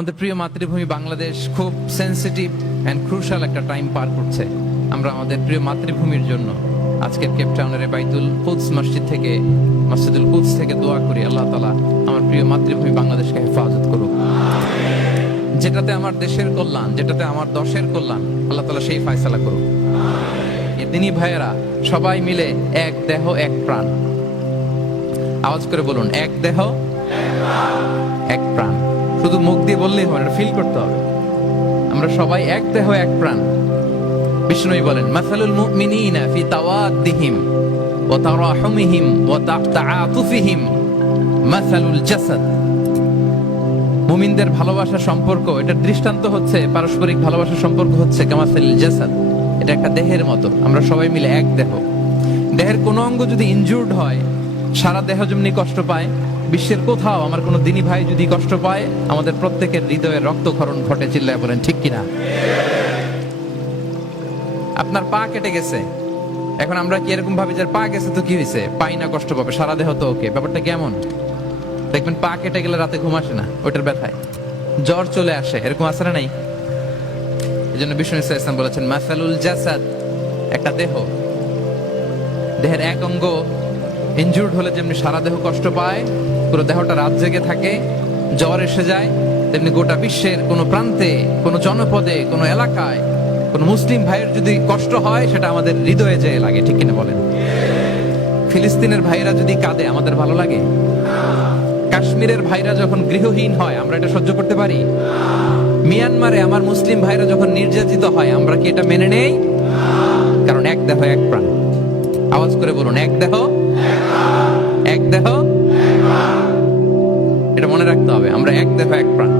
আমাদের প্রিয় মাতৃভূমি বাংলাদেশ খুব সেন্সিটিভ অ্যান্ড ক্রুশাল একটা টাইম পার করছে। আমরা আমাদের প্রিয় মাতৃভূমির জন্য আজকের কেপ টাউনের বাইতুল কুদস মসজিদ থেকে, মসজিদুল কুদস থেকে দোয়া করি, আল্লাহ তাআলা আমার প্রিয় মাতৃভূমি বাংলাদেশকে হেফাজত করুক। যেটাতে আমার দেশের কল্যাণ, যেটাতে আমার দশের কল্যাণ, আল্লাহ তাআলা সেই ফয়সালা করুক। দিনী ভাইয়েরা, সবাই মিলে এক দেহ এক প্রাণ, আওয়াজ করে বলুন, এক দেহ এক প্রাণ। শুধু মুখ দিয়ে বললেই হবে না, ফিল করতে হবে। আমরা সবাই এক দেহ এক প্রাণ। বিষ্ণু বলেন, মাসালুল মুমিনিনা ফি তাওয়াদ্দিহিম ওয়া তারাহুমিহিম ওয়া তাআতুফিহিম মাসালুল জাসাদ। মুমিনদের ভালোবাসার সম্পর্ক, এটা দৃষ্টান্ত হচ্ছে, পারস্পরিক ভালোবাসার সম্পর্ক হচ্ছে কামাসালিল জাসাদ, এটা একটা দেহের মতো। আমরা সবাই মিলে এক দেহ। দেহের কোনো অঙ্গ যদি ইনজুর্ড হয়, সারা দেহ যেমনি কষ্ট পায়, বিশ্বের কোথাও আমার কোনো দিনী ভাই যদি কষ্ট পায়, আমাদের প্রত্যেকের হৃদয়ে রক্তক্ষরণ ঘটে। চিল্লায় বলেন ঠিক কিনা? আপনার পা কেটে গেছে, এখন আমরা কি এরকম ভাবি যে পা গেছে তো কি হয়েছে, পাই না, কষ্ট পাবে, সারা দেহ তো ওকে। ব্যাপারটা কেমন? দেখবেন পা কেটে গেলে রাতে ঘুম আসে না, ওইটার ব্যথায় জ্বর চলে আসে, এরকম আসে না? নাই? এই জন্য বিষ্ণু ইসলাম বলেছেন, মাসালুল জাসাদ, একটা দেহ, দেহের এক অঙ্গ ইনজুর্ড হলে যেমনি সারা দেহ কষ্ট পায়, পুরো দেহটা রাত জেগে থাকে, জ্বর এসে যায়, তেমনি গোটা বিশ্বের কোনো প্রান্তে, কোনো জনপদে, কোনো এলাকায় কোন মুসলিম ভাইয়ের যদি কষ্ট হয়, সেটা আমাদের হৃদয়ে যেয়ে লাগে। ঠিক কিনা বলেন? ফিলিস্তিনের ভাইরা যদি কাঁদে, আমাদের ভালো লাগে? কাশ্মীরের ভাইরা যখন গৃহহীন হয়, আমরা এটা সহ্য করতে পারি? মিয়ানমারে আমার মুসলিম ভাইরা যখন নির্যাতিত হয়, আমরা কি এটা মেনে নেই? কারণ এক দেহ এক প্রাণ। আওয়াজ করে বলুন, এক দেহ এক দেহ। এটা মনে রাখতে হবে, আমরা এক দেহ এক প্রাণ।